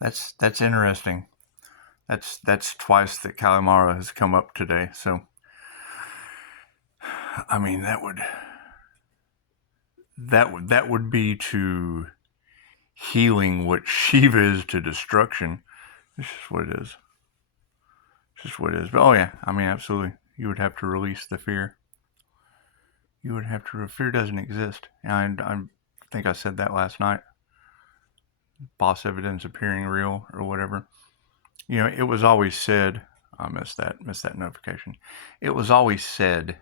That's interesting. That's twice that Calamara has come up today. So, I mean, that would be to healing what Shiva is to destruction. It's just what it is. It's just what it is. But oh yeah, I mean, absolutely. You would have to release the fear. You would have to. Fear doesn't exist. And I think I said that last night. Boss evidence appearing real or whatever. You know, it was always said. I missed that notification. It was always said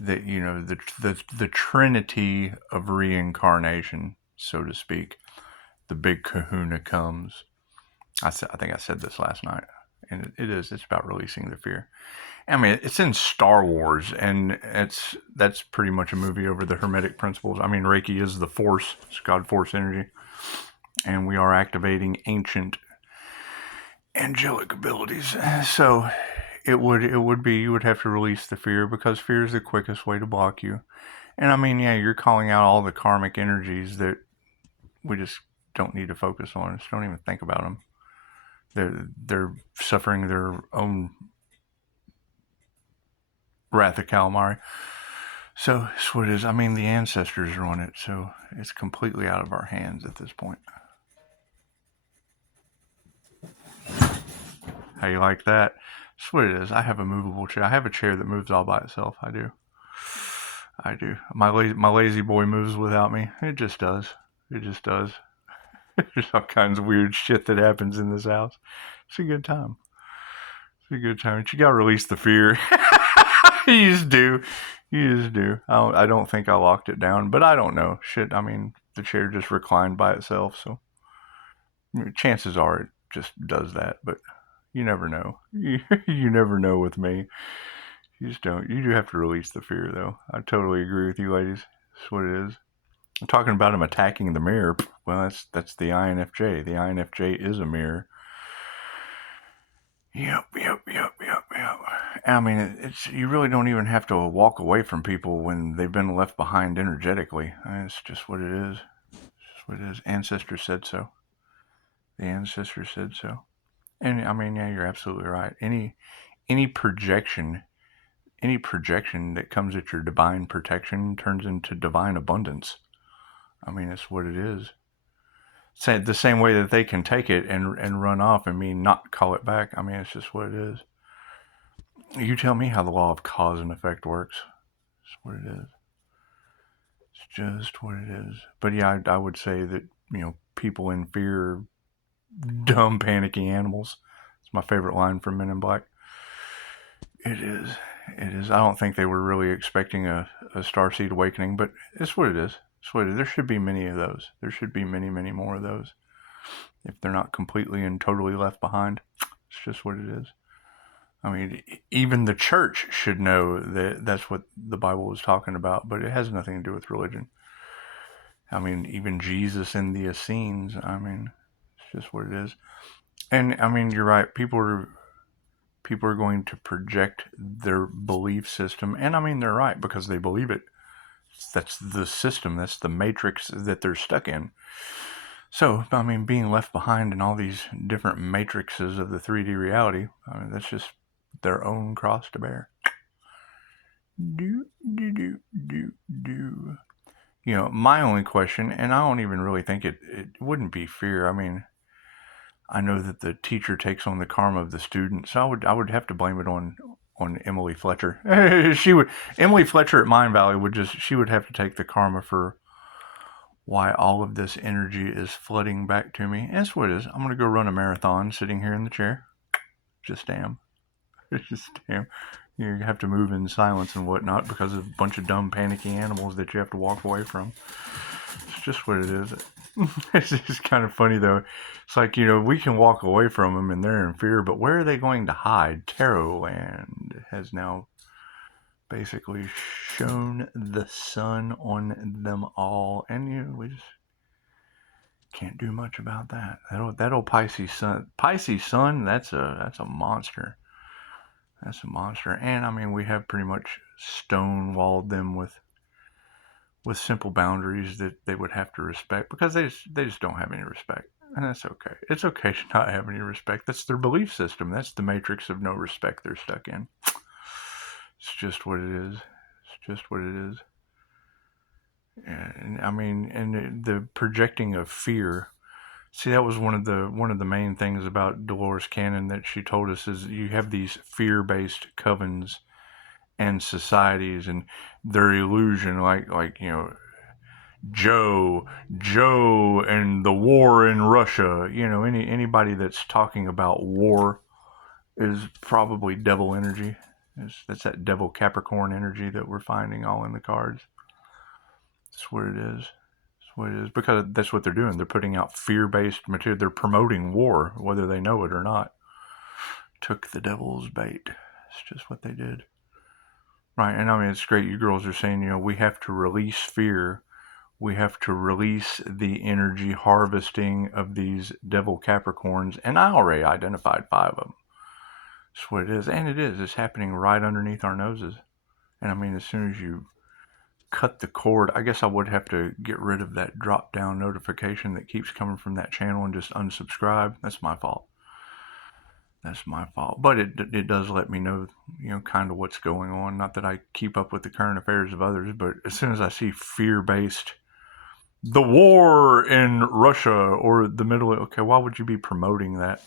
that the trinity of reincarnation, so to speak, the big Kahuna comes. I think I said this last night, and it's about releasing the fear. I mean, it's in Star Wars, and that's pretty much a movie over the Hermetic principles. I mean, Reiki is the Force, it's God Force energy, and we are activating ancient angelic abilities. So it would be, you would have to release the fear, because fear is the quickest way to block you. And I mean, yeah, you're calling out all the karmic energies that we just don't need to focus on. Just don't even think about them. They're suffering their own wrath of calamari. So that's what it is. I mean, the ancestors are on it, so it's completely out of our hands at this point. How you like that? That's what it is. I have a movable chair. I have a chair that moves all by itself. I do. I do. My lazy boy moves without me. It just does. It just does. There's all kinds of weird shit that happens in this house. It's a good time. It's a good time. But you gotta release the fear. You just do. You just do. I don't think I locked it down, but I don't know. Shit, I mean, the chair just reclined by itself, so chances are it just does that, but you never know. You never know with me. You just don't. You do have to release the fear, though. I totally agree with you, ladies. That's what it is. I'm talking about him attacking the mirror. Well, that's the INFJ. The INFJ is a mirror. Yep. I mean, it's you really don't even have to walk away from people when they've been left behind energetically. It's just what it is. It's just what it is. Ancestors said so. The ancestors said so. And I mean, yeah, you're absolutely right. Any projection, any projection that comes at your divine protection turns into divine abundance. I mean, it's what it is. The same way that they can take it and run off and me not call it back. I mean, it's just what it is. You tell me how the law of cause and effect works. It's what it is. It's just what it is. But yeah, I would say that, people in fear are dumb, panicky animals. It's my favorite line from Men in Black. It is. It is. I don't think they were really expecting a starseed awakening, but it's what it is. It's what it is. There should be many of those. There should be many, many more of those. If they're not completely and totally left behind, it's just what it is. I mean, even the church should know that that's what the Bible was talking about, but it has nothing to do with religion. I mean, even Jesus in the Essenes, I mean, it's just what it is. And I mean, you're right. People are going to project their belief system, and I mean, they're right because they believe it. That's the system. That's the matrix that they're stuck in. So, I mean, being left behind in all these different matrices of the 3D reality, I mean, that's just their own cross to bear. Do. My only question, and I don't even really think it wouldn't be fear. I mean, I know that the teacher takes on the karma of the student, so I would have to blame it on Emily Fletcher. Emily Fletcher at Mind Valley she would have to take the karma for why all of this energy is flooding back to me. And that's what it is. I'm going to go run a marathon sitting here in the chair. Just damn. Just damn. You have to move in silence and whatnot because of a bunch of dumb, panicky animals that you have to walk away from. It's just what it is. It's just kind of funny, though. It's like, we can walk away from them and they're in fear, but where are they going to hide? Tarot Land has now basically shown the sun on them all, and we just can't do much about that. That old Pisces sun, that's a monster. That's a monster. And I mean, we have pretty much stonewalled them with with simple boundaries that they would have to respect, because they just don't have any respect. And that's okay. It's okay to not have any respect. That's their belief system. That's the matrix of no respect they're stuck in. It's just what it is. It's just what it is. And I mean, and the projecting of fear. See, that was one of the main things about Dolores Cannon that she told us, is you have these fear-based covens and societies, and their illusion, like Joe and the war in Russia. Anybody that's talking about war is probably devil energy. That's that devil Capricorn energy that we're finding all in the cards. That's what it is. That's what it is, because that's what they're doing. They're putting out fear-based material. They're promoting war, whether they know it or not. Took the devil's bait. It's just what they did. Right, and I mean, it's great you girls are saying, we have to release fear. We have to release the energy harvesting of these devil Capricorns, and I already identified 5 of them. That's what it is, and it is. It's happening right underneath our noses. And I mean, as soon as you cut the cord, I guess I would have to get rid of that drop-down notification that keeps coming from that channel and just unsubscribe. That's my fault. That's my fault. But it does let me know, kind of what's going on. Not that I keep up with the current affairs of others, but as soon as I see fear-based, the war in Russia or the Middle East, okay, why would you be promoting that?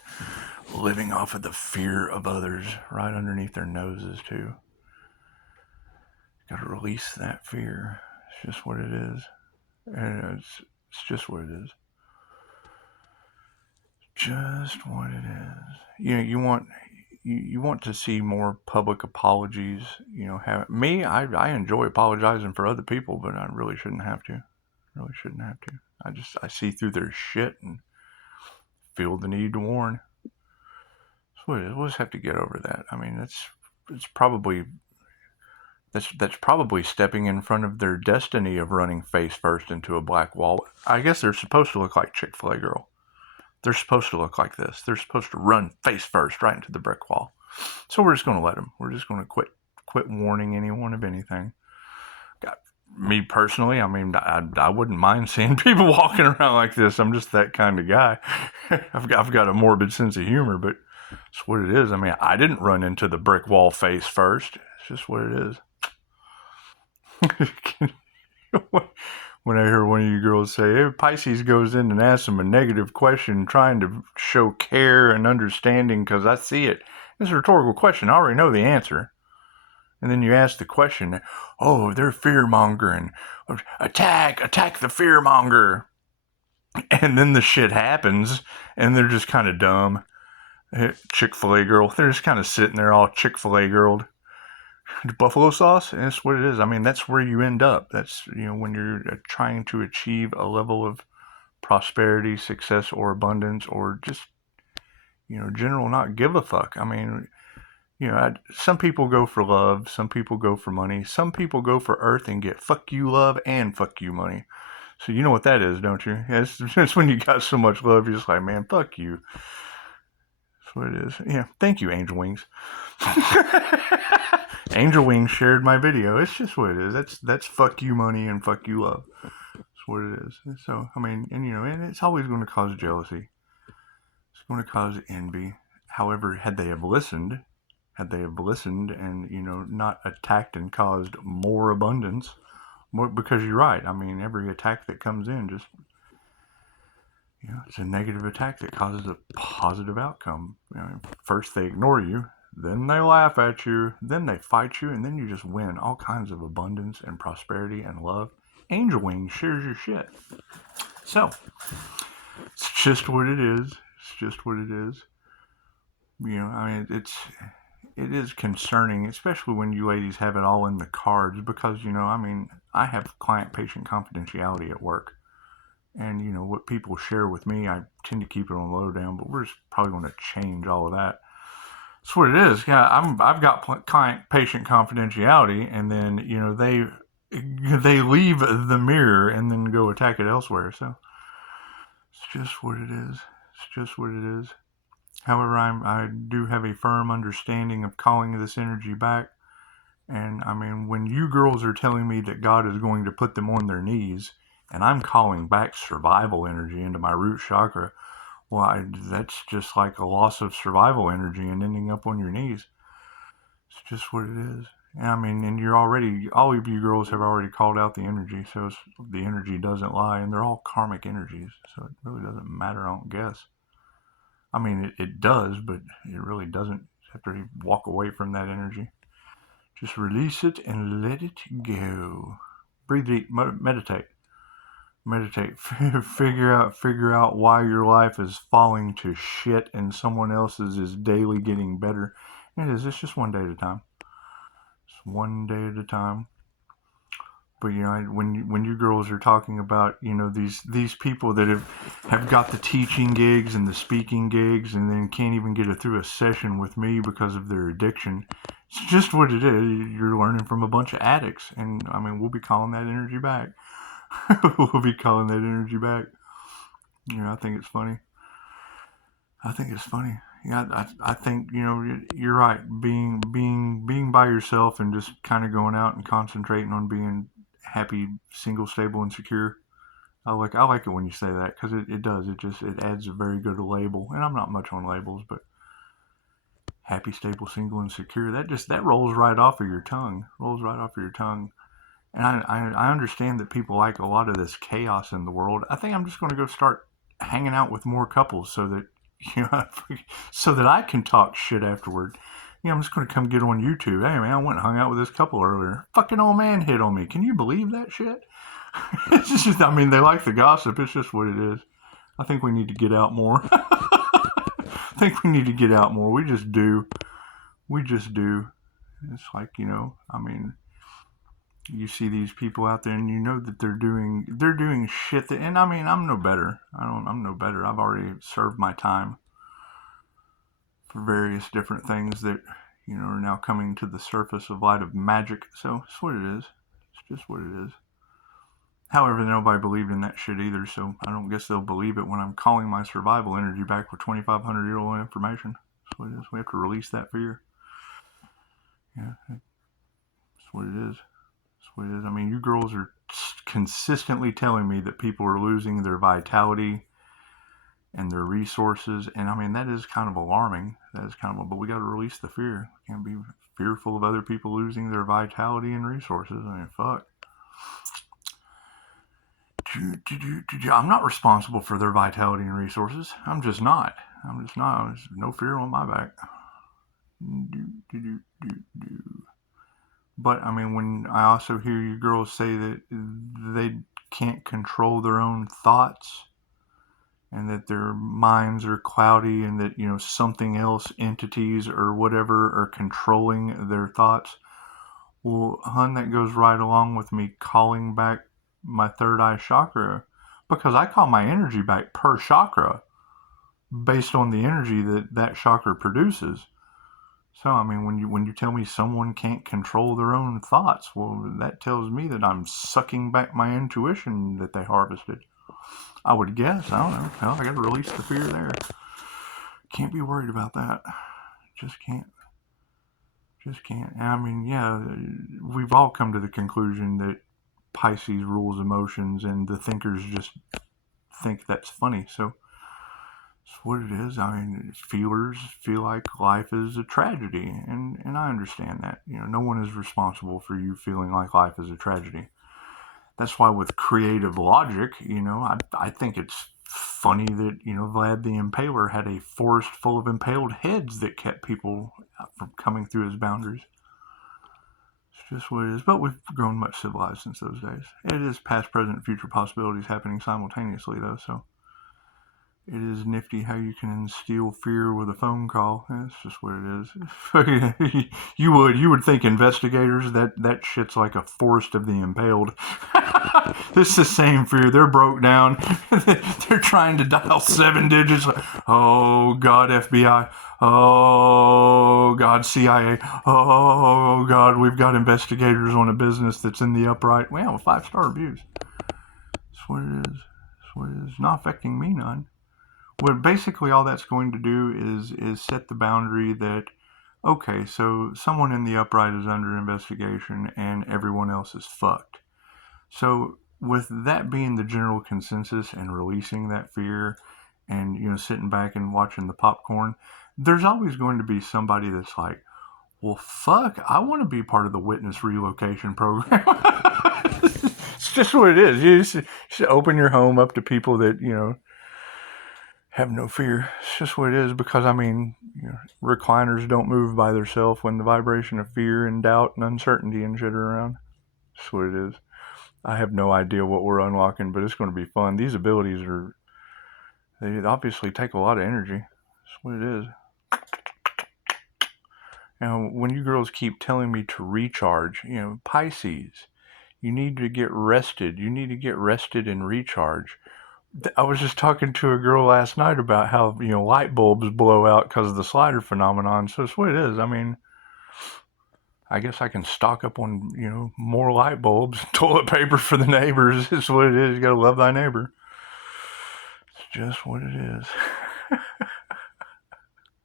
Living off of the fear of others right underneath their noses, too. Got to release that fear. It's just what it is. And it's just what it is. Just what it is. You want to see more public apologies. I enjoy apologizing for other people, but I really shouldn't have to. I see through their shit and feel the need to warn. That's what it is. We'll just have to get over that. I mean, that's probably stepping in front of their destiny of running face first into a black wall. I guess they're supposed to look like Chick-fil-A girl. They're supposed to look like this. They're supposed to run face first right into the brick wall. So we're just going to let them. We're just going to quit warning anyone of anything. Me personally, I mean, I wouldn't mind seeing people walking around like this. I'm just that kind of guy. I've got a morbid sense of humor, but it's what it is. I mean, I didn't run into the brick wall face first. It's just what it is. When I hear one of you girls say, hey, Pisces goes in and asks them a negative question, trying to show care and understanding because I see it. It's a rhetorical question. I already know the answer. And then you ask the question, oh, they're fear-mongering. Attack the fear-monger. And then the shit happens, and they're just kind of dumb. Chick-fil-A girl. They're just kind of sitting there all Chick-fil-A girled. Buffalo sauce, and that's what it is. I mean, that's where you end up. That's, when you're trying to achieve a level of prosperity, success, or abundance, or just, general not give a fuck. I mean, some people go for love, some people go for money, some people go for earth and get fuck you love and fuck you money. So you know what that is, don't you? It's when you got so much love, you're just like, man, fuck you. That's what it is. Yeah, thank you, Angel Wings. Angel Wings shared my video. It's just what it is. That's fuck you money and fuck you love. That's what it is. So, I mean, and it's always going to cause jealousy. It's going to cause envy. However, had they have listened and, not attacked and caused more abundance, because you're right. I mean, every attack that comes in just, it's a negative attack that causes a positive outcome. First they ignore you, then they laugh at you, then they fight you, and then you just win all kinds of abundance and prosperity and love. Angel Wings shares your shit. So, it's just what it is. It's just what it is. I mean, it is concerning, especially when you ladies have it all in the cards, because, I mean, I have client-patient confidentiality at work. And, what people share with me, I tend to keep it on lowdown, but we're just probably going to change all of that. That's what it is. Yeah, I've got client-patient confidentiality, and then, they leave the mirror and then go attack it elsewhere. So, it's just what it is. It's just what it is. However, I do have a firm understanding of calling this energy back, And I mean, when you girls are telling me that God is going to put them on their knees, and I'm calling back survival energy into my root chakra, well, that's just like a loss of survival energy and ending up on your knees. It's just what it is. And I mean, and all of you girls have already called out the energy, so the energy doesn't lie, and they're all karmic energies, so it really doesn't matter, I don't guess. I mean, it does, but it really doesn't. You have to walk away from that energy. Just release it and let it go. Breathe deep, meditate. Meditate. Figure out why your life is falling to shit and someone else's is daily getting better. It is. It's just one day at a time. It's one day at a time. But you know, when you girls are talking about, you know, these people that have got the teaching gigs and the speaking gigs and then can't even get through a session with me because of their addiction, it's just what it is. You're learning from a bunch of addicts, and I mean, we'll be calling that energy back. We'll be calling that energy back. You know, I think it's funny. I think it's funny. Yeah, I think, you know, you're right. Being by yourself and just kind of going out and concentrating on being happy, single, stable, and secure. I like it when you say that because it does. It adds a very good label. And I'm not much on labels, but happy, stable, single, and secure. That rolls right off of your tongue. Rolls right off of your tongue. And I understand that people like a lot of this chaos in the world. I think I'm just going to go start hanging out with more couples so that, you know, so that I can talk shit afterward. You know, I'm just going to come get on YouTube. Hey man, I went and hung out with this couple earlier. Fucking old man hit on me. Can you believe that shit? It's just, I mean, they like the gossip. It's just what it is. I think we need to get out more. I think we need to get out more. We just do. We just do. It's like, you know, I mean, you see these people out there and you know that they're doing shit that, and I mean, I'm no better. I'm no better. I've already served my time for various different things that, you know, are now coming to the surface of light of magic. So it's what it is. It's just what it is. However, nobody believed in that shit either, so I don't guess they'll believe it when I'm calling my survival energy back with 2,500-year-old information. That's what it is. We have to release that fear. Yeah, that's what it is. That's what it is. I mean, you girls are consistently telling me that people are losing their vitality and their resources, and I mean, that is kind of alarming. That is kind of, but we got to release the fear. We can't be fearful of other people losing their vitality and resources. I mean, fuck. I'm not responsible for their vitality and resources. I'm just not. I'm just not. There's no fear on my back. But I mean, when I also hear you girls say that they can't control their own thoughts and that their minds are cloudy and that, you know, something else, entities or whatever, are controlling their thoughts. Well, hun, that goes right along with me calling back my third eye chakra, because I call my energy back per chakra based on the energy that chakra produces. So I mean, when you tell me someone can't control their own thoughts, well, that tells me that I'm sucking back my intuition that they harvested. I would guess. I don't know. Well, I got to release the fear there. Can't be worried about that. Just can't. Just can't. And I mean, yeah, we've all come to the conclusion that Pisces rules emotions, and the thinkers just think that's funny. So it's what it is. I mean, feelers feel like life is a tragedy, and I understand that. You know, no one is responsible for you feeling like life is a tragedy. That's why with creative logic, you know, I think it's funny that, you know, Vlad the Impaler had a forest full of impaled heads that kept people from coming through his boundaries. It's just what it is. But we've grown much civilized since those days. It is past, present, future possibilities happening simultaneously, though, so it is nifty how you can instill fear with a phone call. That's just what it is. you would think investigators, that shit's like a forest of the impaled. This is the same fear. They're broke down. They're trying to dial 7 digits. Oh God, FBI. Oh God, CIA. Oh God, we've got investigators on a business that's in the upright. Well, 5-star reviews. That's what it is. That's what it is. Not affecting me none. What basically all that's going to do is set the boundary that, Okay, so someone in the upright is under investigation and everyone else is fucked. So, with that being the general consensus and releasing that fear and, sitting back and watching the popcorn, there's always going to be somebody that's like, well, fuck, I want to be part of the witness relocation program. It's just what it is. You just open your home up to people that, have no fear. It's just what it is because, recliners don't move by themselves when the vibration of fear and doubt and uncertainty and shit are around. That's what it is. I have no idea what we're unlocking, but it's going to be fun. These abilities they obviously take a lot of energy. That's what it is. Now, when you girls keep telling me to recharge, Pisces, you need to get rested. You need to get rested and recharge. I was just talking to a girl last night about how, light bulbs blow out because of the slider phenomenon. So it's what it is. I guess I can stock up on, more light bulbs, toilet paper for the neighbors. It's what it is. You gotta love thy neighbor. It's just what it is.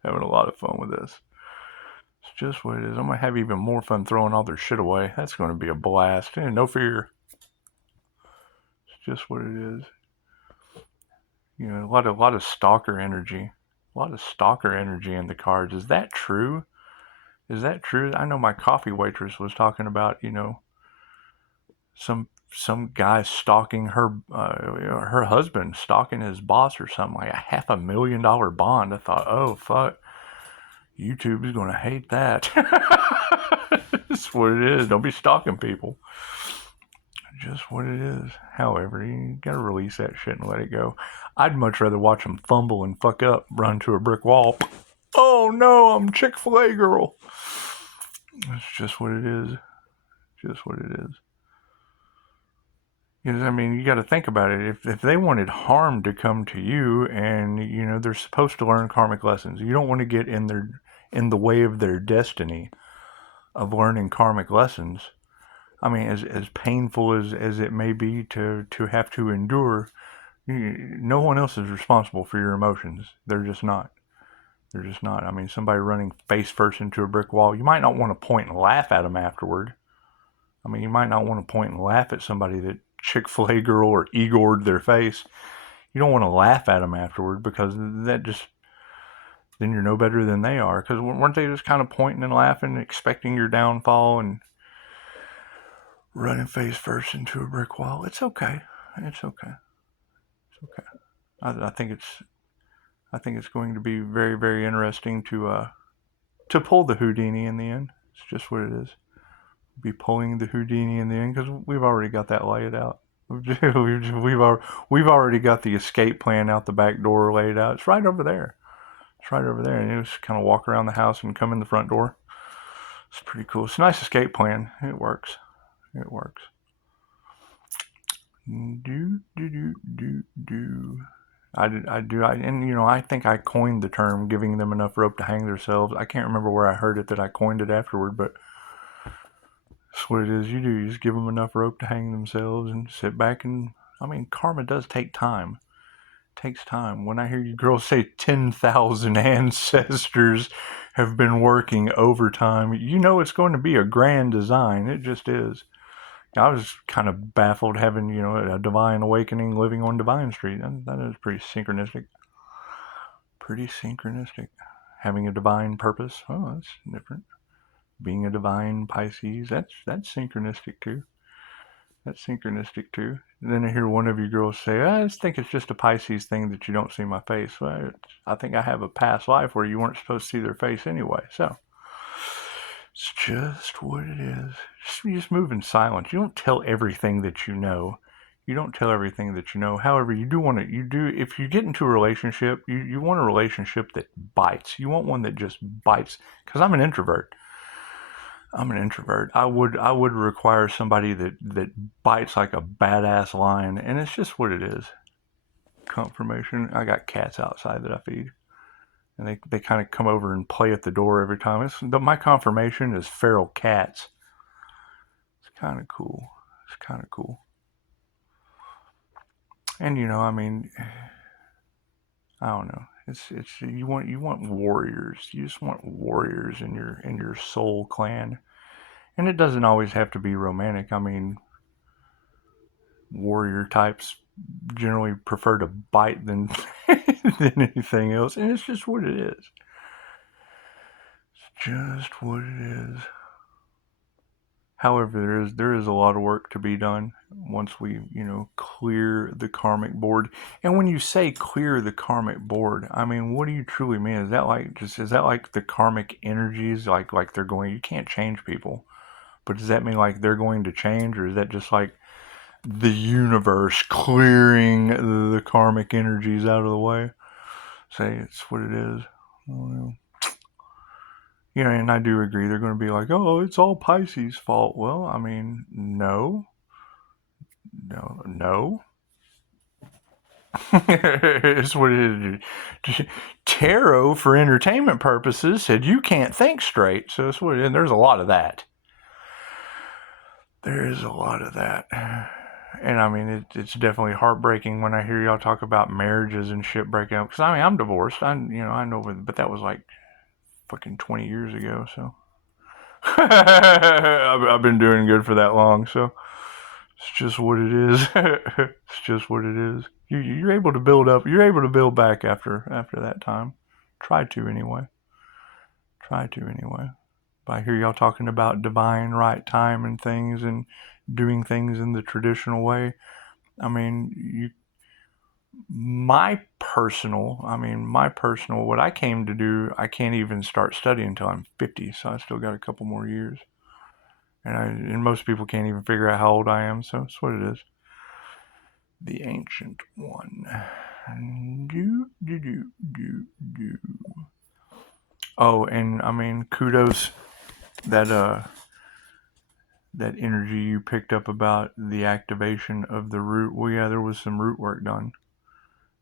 Having a lot of fun with this. It's just what it is. I'm gonna have even more fun throwing all their shit away. That's gonna be a blast. No fear. It's just what it is. A lot of stalker energy. A lot of stalker energy in the cards. Is that true? Is that true? I know my coffee waitress was talking about, some guy stalking her husband, stalking his boss or something, like a $500,000 bond. I thought, oh fuck, YouTube is gonna hate that. That's what it is. Don't be stalking people. Just what it is. However, you gotta release that shit and let it go. I'd much rather watch them fumble and fuck up, run to a brick wall. Oh no, I'm Chick-fil-A girl. That's just what it is. Just what it is. You got to think about it. If they wanted harm to come to you, and they're supposed to learn karmic lessons, you don't want to get in the way of their destiny of learning karmic lessons. As painful as it may be to have to endure, no one else is responsible for your emotions. They're just not. They're just not. Somebody running face first into a brick wall, you might not want to point and laugh at them afterward. You might not want to point and laugh at somebody that Chick-fil-A girl or Igored their face. You don't want to laugh at them afterward because then you're no better than they are. Because weren't they just kind of pointing and laughing, expecting your downfall and running face first into a brick wall? It's okay. It's okay. It's okay. I think it's going to be very, very interesting to pull the Houdini in the end. It's just what it is. Be pulling the Houdini in the end because we've already got that laid out. We've already got the escape plan out the back door laid out. It's right over there. It's right over there, and you just kind of walk around the house and come in the front door. It's pretty cool. It's a nice escape plan. It works. It works. I think I coined the term giving them enough rope to hang themselves. I can't remember where I heard it that I coined it afterward, but that's what it is. You do. You just give them enough rope to hang themselves and sit back and, karma does take time. It takes time. When I hear you girls say 10,000 ancestors have been working overtime, it's going to be a grand design. It just is. I was kind of baffled having, a divine awakening living on Divine Street. That is pretty synchronistic. Pretty synchronistic. Having a divine purpose. Oh, that's different. Being a divine Pisces, that's synchronistic too. That's synchronistic too. And then I hear one of you girls say, I just think it's just a Pisces thing that you don't see my face. Well, I think I have a past life where you weren't supposed to see their face anyway. So it's just what it is. You just move in silence. You don't tell everything that you know. You don't tell everything that you know. However, if you get into a relationship, you want a relationship that bites. You want one that just bites. Because I'm an introvert. I would require somebody that bites like a badass lion, and it's just what it is. Confirmation. I got cats outside that I feed, and they kind of come over and play at the door every time. My confirmation is feral cats. It's kind of cool. It's kind of cool. And I don't know. It's you want warriors. You just want warriors in your soul clan, and it doesn't always have to be romantic. I mean, warrior types generally prefer to bite than than anything else, and it's just what it is. It's just what it is. However, there is a lot of work to be done once we, clear the karmic board. And when you say clear the karmic board, I mean, what do you truly mean? Is that like the karmic energies, like they're going? You can't change people, but does that mean like they're going to change, or is that just like the universe clearing the karmic energies out of the way? Say it's what it is. I don't know. And I do agree. They're going to be like, oh, it's all Pisces' fault. Well, I mean, no. It's what it is. Tarot, for entertainment purposes, said you can't think straight. So it's what it is. And there's a lot of that. There is a lot of that. And I mean, it's definitely heartbreaking when I hear y'all talk about marriages and shit breaking up. Because I mean, I'm divorced. I know, but that was like fucking 20 years ago. So I've been doing good for that long. So it's just what it is. It's just what it is. You're able to build up. You're able to build back after that time. Try to anyway. But I hear y'all talking about divine right time and things and doing things in the traditional way. I mean, my personal, what I came to do, I can't even start studying until I'm 50, so I still got a couple more years. And most people can't even figure out how old I am, so it's what it is. The Ancient One. Oh, and I mean, kudos that energy you picked up about the activation of the root. Well, yeah, there was some root work done.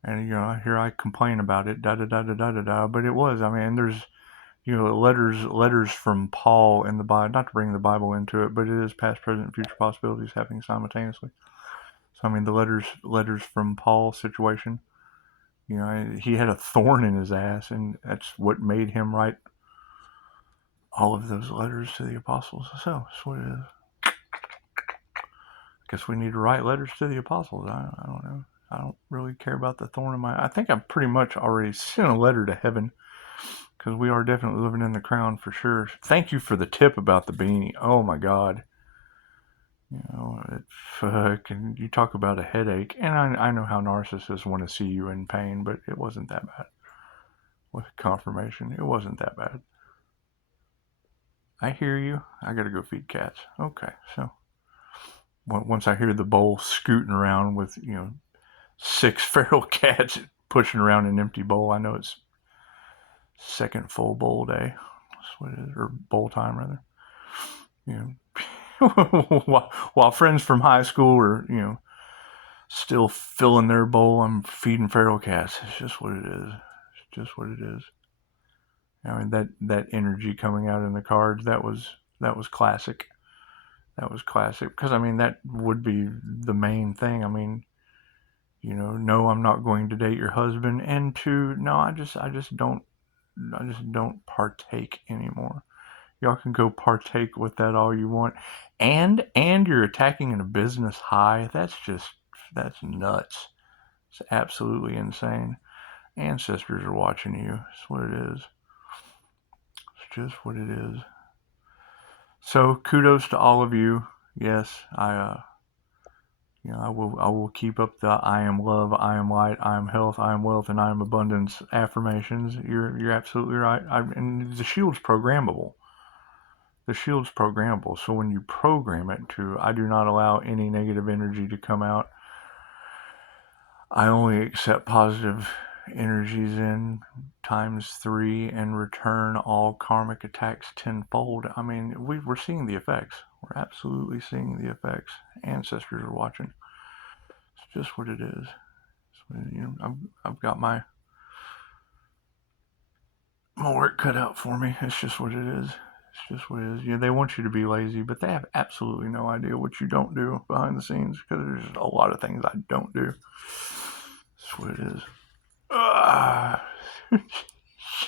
And, here I complain about it, but it was. I mean, there's, letters from Paul in the Bible, not to bring the Bible into it, but it is past, present, and future possibilities happening simultaneously. So, I mean, the letters from Paul situation, he had a thorn in his ass, and that's what made him write all of those letters to the apostles. So, that's what it is. Guess we need to write letters to the apostles. I don't know. I don't really care about the thorn in my... I think I've pretty much already sent a letter to heaven, because we are definitely living in the crown for sure. Thank you for the tip about the beanie. Oh my God. You talk about a headache, and I know how narcissists want to see you in pain, but it wasn't that bad. With confirmation, it wasn't that bad. I hear you. I gotta go feed cats. Okay, so once I hear the bowl scooting around with 6 feral cats pushing around an empty bowl, I know it's second full bowl day. That's what it is, or bowl time rather. While friends from high school are still filling their bowl, I'm feeding feral cats. It's just what it is. It's just what it is. I mean, that energy coming out in the cards, that was classic. That was classic, because I mean, that would be the main thing. I mean, no, I'm not going to date your husband, and 2, no, I just don't partake anymore. Y'all can go partake with that all you want, and you're attacking in a business high. That's nuts. It's absolutely insane. Ancestors are watching you. That's what it is. It's just what it is. So kudos to all of you. Yes, I will keep up the I am love, I am light, I am health, I am wealth, and I am abundance affirmations. You're absolutely right. And the shield's programmable. So when you program it to, I do not allow any negative energy to come out. I only accept positive energies in ×3 and return all karmic attacks tenfold. I mean, we're seeing the effects. We're absolutely seeing the effects. Ancestors are watching. It's just what it is. I've got my work cut out for me. It's just what it is. It's just what it is. They want you to be lazy, but they have absolutely no idea what you don't do behind the scenes, because there's a lot of things I don't do. That's what it is. Uh,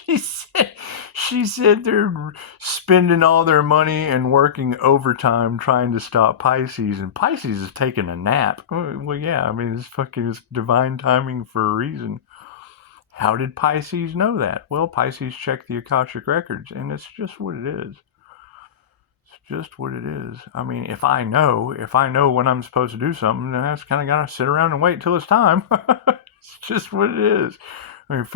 she said she said they're spending all their money and working overtime trying to stop Pisces, and Pisces is taking a nap. Well, yeah, I mean it's divine timing for a reason. How did Pisces know that? Well, Pisces checked the Akashic Records, and it's just what it is. It's just what it is. I mean, if I know when I'm supposed to do something, then I just kind of gotta sit around and wait till it's time. It's just what it is. I mean,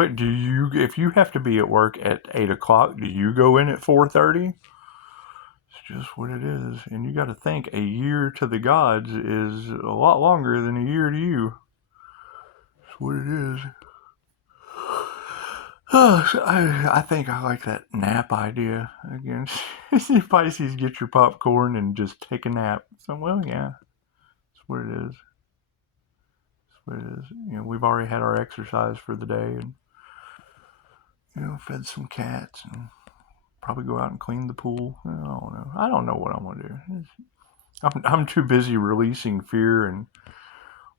if you have to be at work at 8 o'clock, do you go in at 4:30? It's just what it is. And you got to think, a year to the gods is a lot longer than a year to you. That's what it is. I think I like that nap idea again. Pisces, get your popcorn and just take a nap. So, well, yeah, that's what it is. That's what it is. You know, we've already had our exercise for the day, and fed some cats, and probably go out and clean the pool. I don't know. I don't know what I'm gonna do. I'm too busy releasing fear and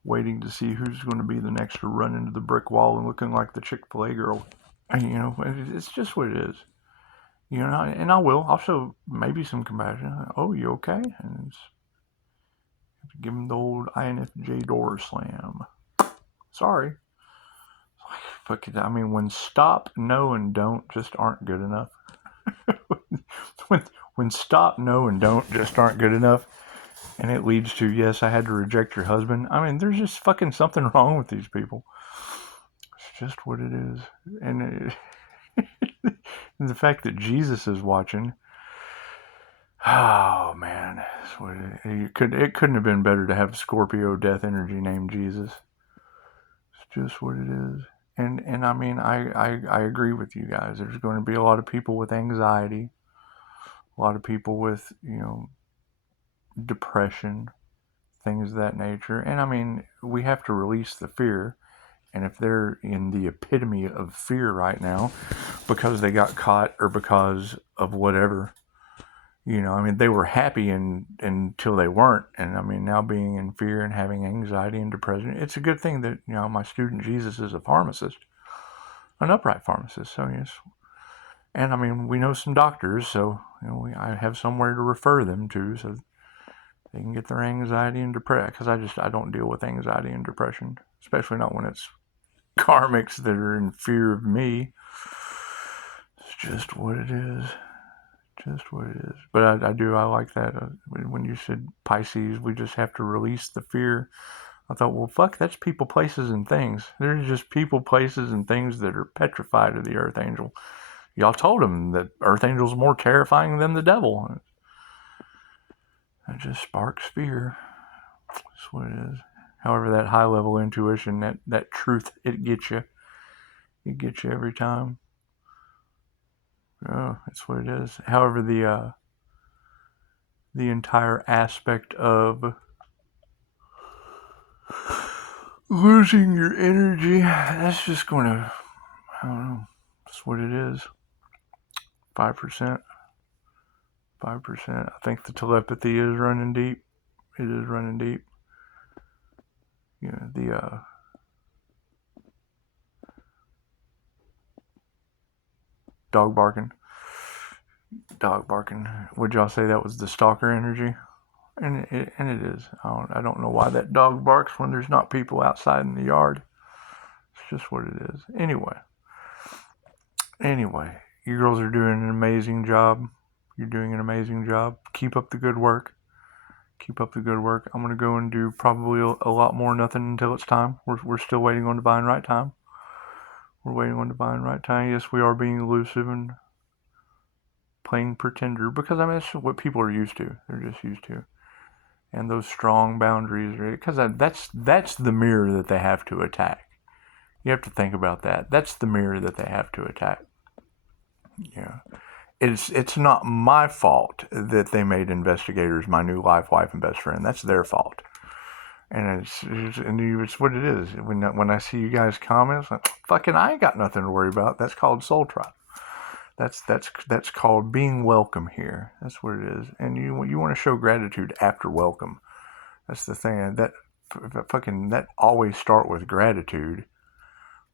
waiting to see who's going to be the next to run into the brick wall and looking like the Chick-fil-A girl. And, it's just what it is. And I'll show maybe some compassion. Oh, you okay? And give him the old INFJ door slam. Sorry. Fuck it. I mean, when stop, no, and don't just aren't good enough. when stop, no, and don't just aren't good enough, and it leads to, yes, I had to reject your husband. I mean, there's just fucking something wrong with these people. It's just what it is. And and the fact that Jesus is watching, oh man, that's what it couldn't have been better to have a Scorpio death energy named Jesus. It's just what it is. And I mean, I agree with you guys. There's going to be a lot of people with anxiety, a lot of people with, depression, things of that nature. And I mean, we have to release the fear. And if they're in the epitome of fear right now because they got caught or because of whatever, I mean, they were happy until they weren't. And I mean, now being in fear and having anxiety and depression, it's a good thing that, my student Jesus is a pharmacist, an upright pharmacist. So, yes. And I mean, we know some doctors, so, I have somewhere to refer them to so they can get their anxiety and depression. Because I don't deal with anxiety and depression, especially not when it's karmics that are in fear of me. It's just what it is. Just what it is. But I like that. When you said Pisces, we just have to release the fear. I thought, well, fuck, that's people, places, and things. There's just people, places, and things that are petrified of the Earth Angel. Y'all told him that Earth Angel's more terrifying than the devil. That just sparks fear. That's what it is. However, that high level intuition, that truth, it gets you. It gets you every time. Oh, that's what it is. However, the entire aspect of losing your energy, that's just going to, I don't know, that's what it is. 5%. 5%. I think the telepathy is running deep. It is running deep. The dog barking. Would y'all say that was the stalker energy? And it is. I don't know why that dog barks when there's not people outside in the yard. It's just what it is. Anyway, you girls are doing an amazing job. You're doing an amazing job. Keep up the good work. I'm going to go and do probably a lot more nothing until it's time. We're still waiting on divine right time. Yes, we are being elusive and playing pretender because, I mean, that's what people are used to. They're just used to. And those strong boundaries, because that's the mirror that they have to attack. You have to think about that. That's the mirror that they have to attack. Yeah. It's not my fault that they made investigators my new life, wife, and best friend. That's their fault. And it's what it is. When I see you guys comments, like, fucking, I ain't got nothing to worry about. That's called soul tribe. That's called being welcome here. That's what it is. And you want to show gratitude after welcome. That's the thing. That always start with gratitude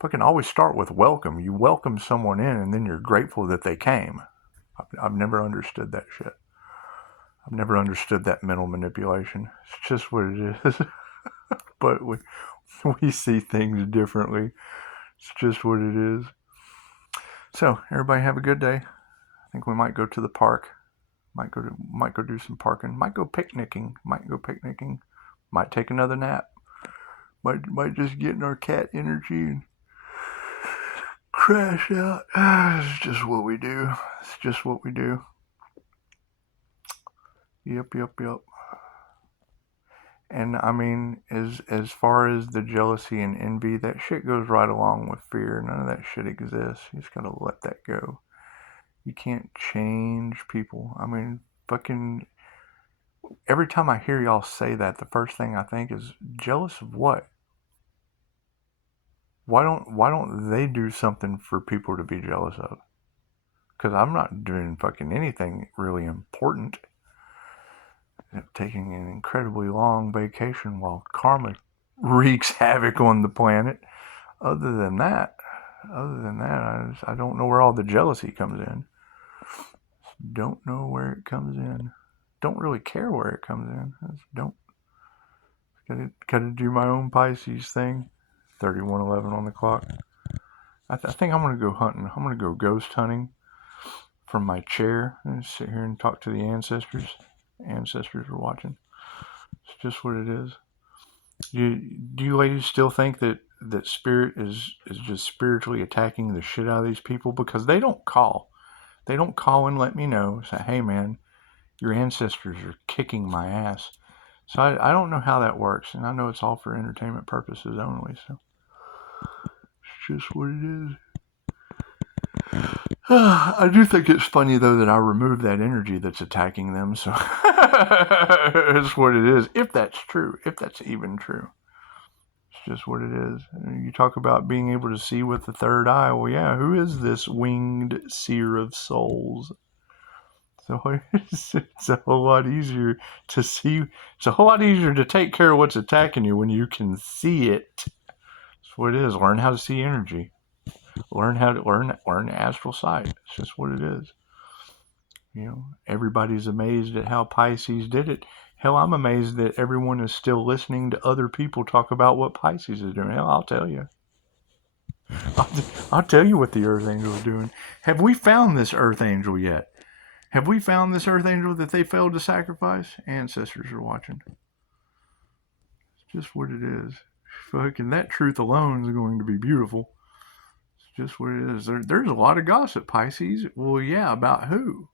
Fucking always start with welcome. You welcome someone in and then you're grateful that they came. I've never understood that shit. I've never understood that mental manipulation. It's just what it is. But we see things differently. It's just what it is. So everybody have a good day. I think we might go to the park. Might go do some parking. Might go picnicking. Might take another nap. Might just get in our cat energy and crash out. It's just what we do. It's just what we do. Yep. And I mean, as far as the jealousy and envy, that shit goes right along with fear. None of that shit exists. You just gotta let that go. You can't change people. I mean, fucking every time I hear y'all say that, the first thing I think is, jealous of what? Why don't they do something for people to be jealous of? Because I'm not doing fucking anything really important. Taking an incredibly long vacation while karma wreaks havoc on the planet. Other than that, I don't know where all the jealousy comes in. Don't know where it comes in. Don't really care where it comes in. Gotta do my own Pisces thing. 31:11 on the clock. I think I'm gonna go hunting. I'm gonna go ghost hunting from my chair and sit here and talk to the ancestors. Ancestors are watching. It's just what it is. Do you ladies still think that spirit is just spiritually attacking the shit out of these people? Because they don't call. They don't call and let me know. Say, hey man, your ancestors are kicking my ass. So I don't know how that works. And I know it's all for entertainment purposes only. So it's just what it is. I do think it's funny, though, that I removed that energy that's attacking them. So it's what it is. If that's true. If that's even true. It's just what it is. You talk about being able to see with the third eye. Well, yeah, who is this winged seer of souls? So it's a whole lot easier to see. It's a whole lot easier to take care of what's attacking you when you can see it. That's what it is. Learn how to see energy. Learn astral sight. It's just what it is. You know, everybody's amazed at how Pisces did it. Hell, I'm amazed that everyone is still listening to other people talk about what Pisces is doing. Hell, I'll tell you. I'll tell you what the Earth Angel is doing. Have we found this Earth Angel yet? Have we found this Earth Angel that they failed to sacrifice? Ancestors are watching. It's just what it is. Fucking that truth alone is going to be beautiful. It's just what it is. There's a lot of gossip, Pisces. Well, yeah, about who?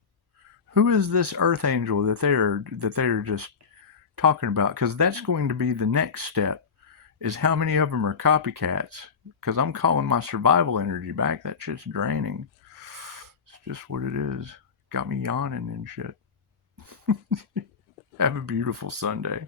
Who is this Earth Angel that they're just talking about? Because that's going to be the next step. Is how many of them are copycats? Because I'm calling my survival energy back. That shit's draining. It's just what it is. Got me yawning and shit. Have a beautiful Sunday.